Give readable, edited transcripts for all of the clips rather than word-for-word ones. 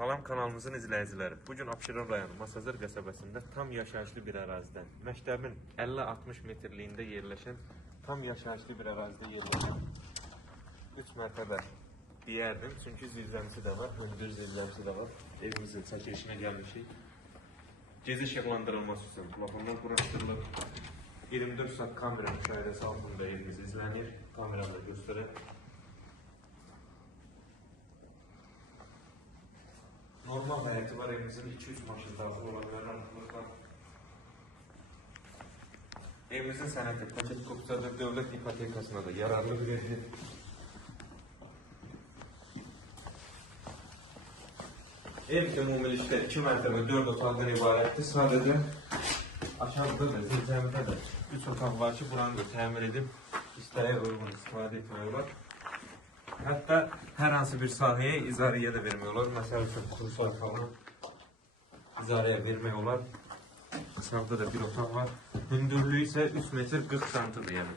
Salam kanalımızın izləyiciləri. Bugün Abşeron rayonu Masazır qəsəbəsində tam yaşayışlı bir ərazidən, məktəbin 50-60 metrliyində yerləşən, tam yaşayışlı bir ərazidə yerləşən 3 mərtəbə deyərdim. Çünki zirzəmisi də var, hündür zirzəmisi də var. Evimizin çəkilişinə gəlmişik. Gecə işıqlandırılması üçün plafonlar quraşdırılır. 24 saat kamera müşahidəsi altında evimiz izlənir. Kameramda göstərək. Normal həyəti var, evimizin 2-3 maşın daxil ola bilər, rahatlıqla. Evimizin sənəti paket kopçadır, dövlət ipotekasına da yararlı verilir. Ev ümumilikdə 2 mərtəbə 4 otaqdan ibarətdir. Sadəcə aşağıda da, zirzəmidə də 3 otaq var ki, buranı da təmir edib istəyə uyğun istifadə etmək olar. Hətta hər hansı bir sahəyə icarəyə də vermək olar. Məsəl üçün, kurslar falan icarəyə vermək olar. Sağda da bir otaq var. Hündürlüyü isə 3 metr 40 santıdır yəni.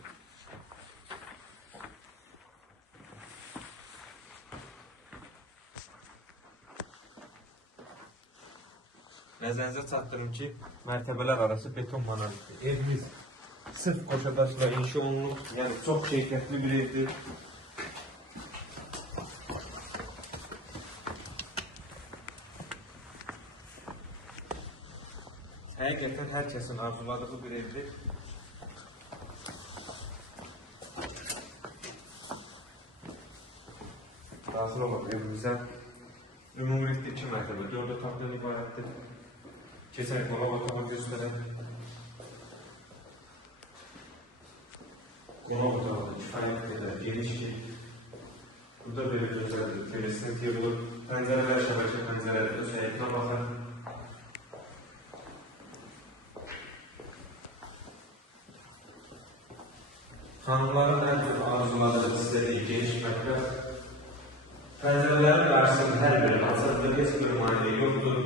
Nəzərinizə çatdırım ki, mərtəbələr arası beton monolitdir. Evimiz sırf qoşadaşla inşa olunub, yəni çox keyfiyyətli bir evdir. Həqiqətən hər kəsin arzuladığı bir evdir. Daxil olaq evimizə. Ümumilikdə 2 mərtəbə 4 otaqdan ibarətdir. Keçərək qonaq otağı göstərək. Qonaq otağı da kifayət qədər geniş ki, burada belə gözəldir. Telesin tiyabılır. Pəncərələr şəbəkə pəncərədir. Öz həyətinə baxar. Xanımların ən çox arzuladığı istədiyi geniş mətbəx. Pəncərələrin qarşısında hər biri açıqdır, heç bir maneə yoxdur.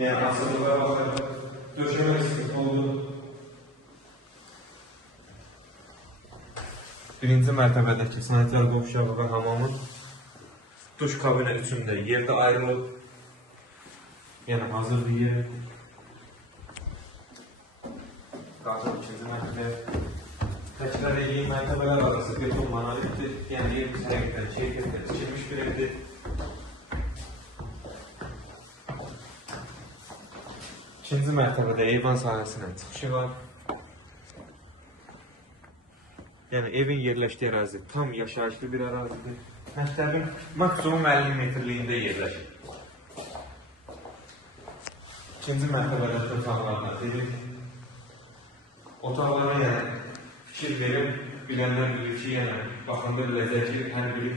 Yəni açıqlığa baxır, döşəmə sıxıntı olur. Birinci mərtəbədəki sanitar qovşağı və hamamın duş kabinə üçün də yerdə ayrılıb. Yəni hazır bir yer. Qalxıb ikinci mərtəbəyə. Təkrar edeyim, mərtəbələr arası beton monolitdir. Yəni evimiz həqiqətən keyfiyyətlə tikilmiş bir evdir. İkinci mərtəbədə eyvan sahəsindən çıxışı var. Yəni evin yerləşdiyi ərazi tam yaşayışlı bir ərazidir. Məktəbin maksimum 50 metrliyində yerləşir. İkinci mərtəbədə otaqlarına dedik. Otaqlara yəni fikir verib, bilənlər bilir ki, yəni baxanda biləcək ki, hər biri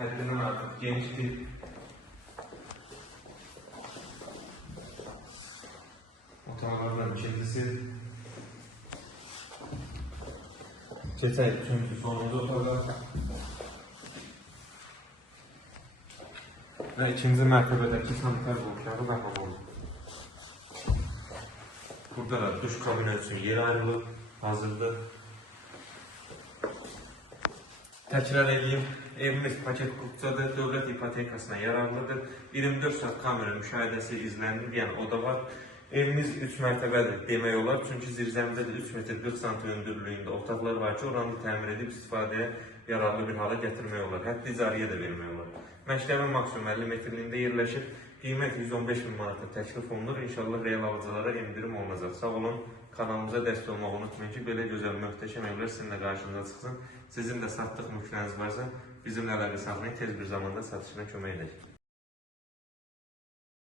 həddindən artıq genişdir. Otaqlardan ikincisi. Keçək üçüncü sonuncu otağa. Və ikinci mərtəbədəki sanitar qovşağı və hamam. Burada da duş kabinə üçün yer ayrılıb, hazırdır. Təkrar edeyim, evimiz paket qrupçadır, dövlət ipotekasına yararlıdır. 24 saat kamera müşahidəsi izlənir, yəni o da var. Evimiz 3 mərtəbədir demək olar, çünki zirzəmdə də 3 metr 40 sant hündürlüyündə otaqlar var ki, oranı təmir edib istifadəyə yararlı bir hala gətirmək olar. Hətta icarəyə də vermək olar. Məktəbin maksimum 50 metrliyində yerləşir. Qiymət 115 min manata təklif olunur. İnşallah real alıcılara endirim olunacaq. Sağ olun, kanalımıza dəstək olmağı unutmayın ki, belə gözəl, möhtəşəm evlər sizinlə qarşınıza çıxsın. Sizin də satdıq mülkləriniz varsa, bizimlə əlaqə saxlayın, tez bir zamanda satışına kömək edək.